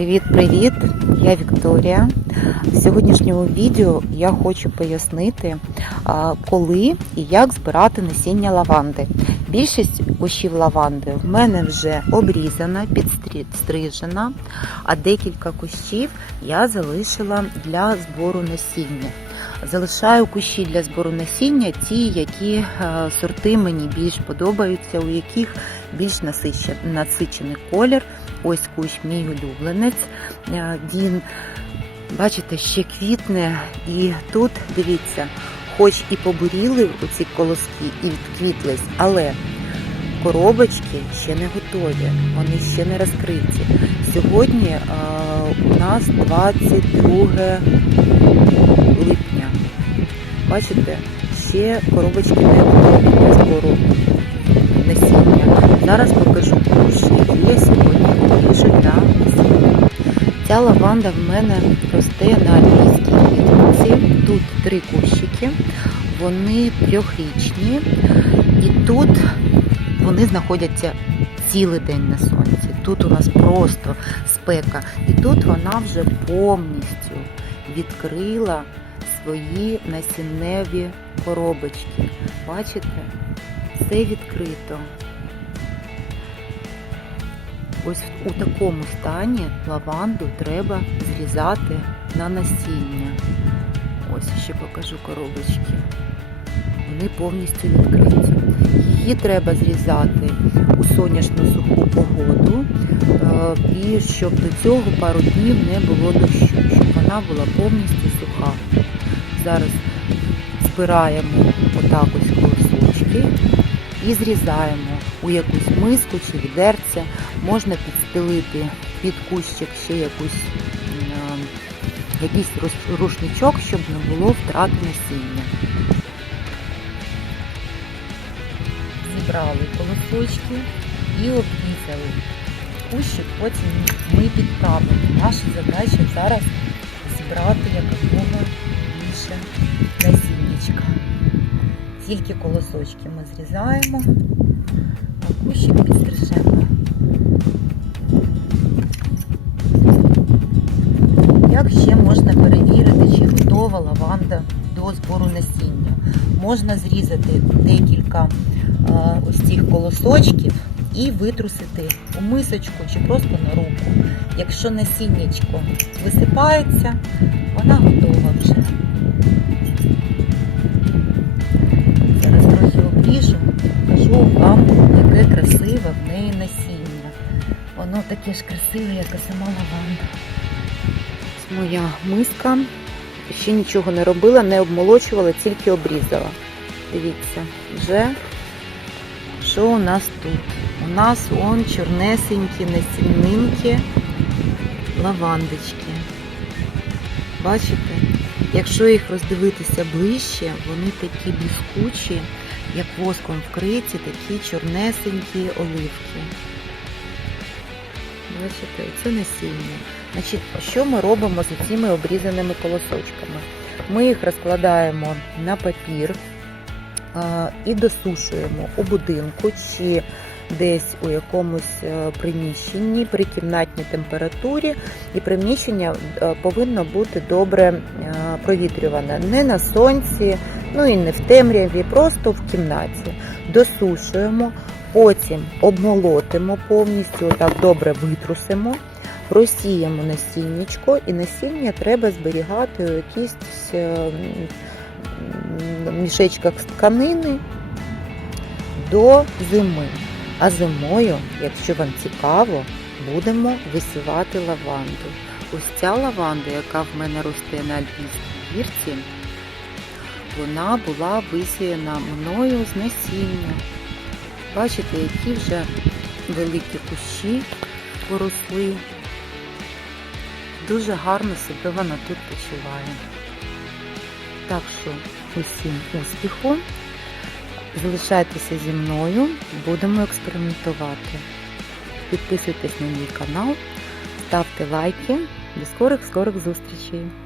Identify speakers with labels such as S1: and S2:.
S1: Привіт-привіт! Я Вікторія. В сьогоднішньому відео я хочу пояснити, коли і як збирати насіння лаванди. Більшість кущів лаванди в мене вже обрізана, підстрижена, а декілька кущів я залишила для збору насіння. Залишаю кущі для збору насіння, ті, які е, сорти мені більш подобаються, у яких більш насичен- насичений колір. Ось кущ мій улюбленець. Е, Він, бачите, ще квітне. І тут, дивіться, хоч і побуріли оці колоски, і відквітлись, але коробочки ще не готові, вони ще не розкриті. Сьогодні е, у нас 22 липня. Бачите, ще коробочки не готові для збору насіння. Зараз покажу який я сьогодні ріжу для насіння. Ця лаванда в мене росте на альпійській квітці. Тут три кущики, вони трьохрічні, і тут вони знаходяться цілий день на сонці. Тут у нас просто спека, і тут вона вже повністю відкрила свої насінневі коробочки. Бачите? Все відкрито. Ось у такому стані лаванду треба зрізати на насіння. Ось ще покажу коробочки. Вони повністю відкриті. Її треба зрізати у сонячну суху погоду, е, і щоб до цього пару днів не було дощу, щоб вона була повністю суха. Зараз збираємо отак ось колосочки і зрізаємо у якусь миску чи відерце. Можна підстелити під кущик ще якусь, якийсь рушничок, щоб не було втрати насіння. Зібрали колосочки і обрізали. Кущик потім ми підправимо. Наша задача зараз зібрати якомога більше насіннячка. Тільки колосочки ми зрізаємо, а кущик підстрижемо. Як ще можна перевірити, чи готова лаванда до збору насіння? Можна зрізати декілька е, ось цих колосочків і витрусити у мисочку чи просто на руку. Якщо насіннячко висипається, вона готова вже. Таке ж красиве, як і сама лаванда. Моя миска. Ще нічого не робила, не обмолочувала, тільки обрізала. Дивіться, вже що у нас тут? У нас он чорнесенькі насінинки лавандочки. Бачите? Якщо їх роздивитися ближче, вони такі блискучі, як воском вкриті, такі чорнесенькі оливки. Бачите, це насіння. Значить, що ми робимо з цими обрізаними колосочками? Ми їх розкладаємо на папір і досушуємо у будинку чи десь у якомусь е, приміщенні при кімнатній температурі, і приміщення е, повинно бути добре е, провітрюване. Не на сонці, ну і не в темряві, просто в кімнаті. Досушуємо, потім обмолотимо повністю, так добре витрусимо, просіємо насіннячко, і насіння треба зберігати у якихось е, мішечках з тканини до зими. А зимою, якщо вам цікаво, будемо висівати лаванду. Ось ця лаванда, яка в мене росте на альпійській гірці, вона була висіяна мною з насіння. Бачите, які вже великі кущі поросли. Дуже гарно себе вона тут почуває. Так що усім успіху! Залишайтеся зі мною, будемо експериментувати. Підписуйтесь на мій канал, ставте лайки. До скорих-скорих зустрічей!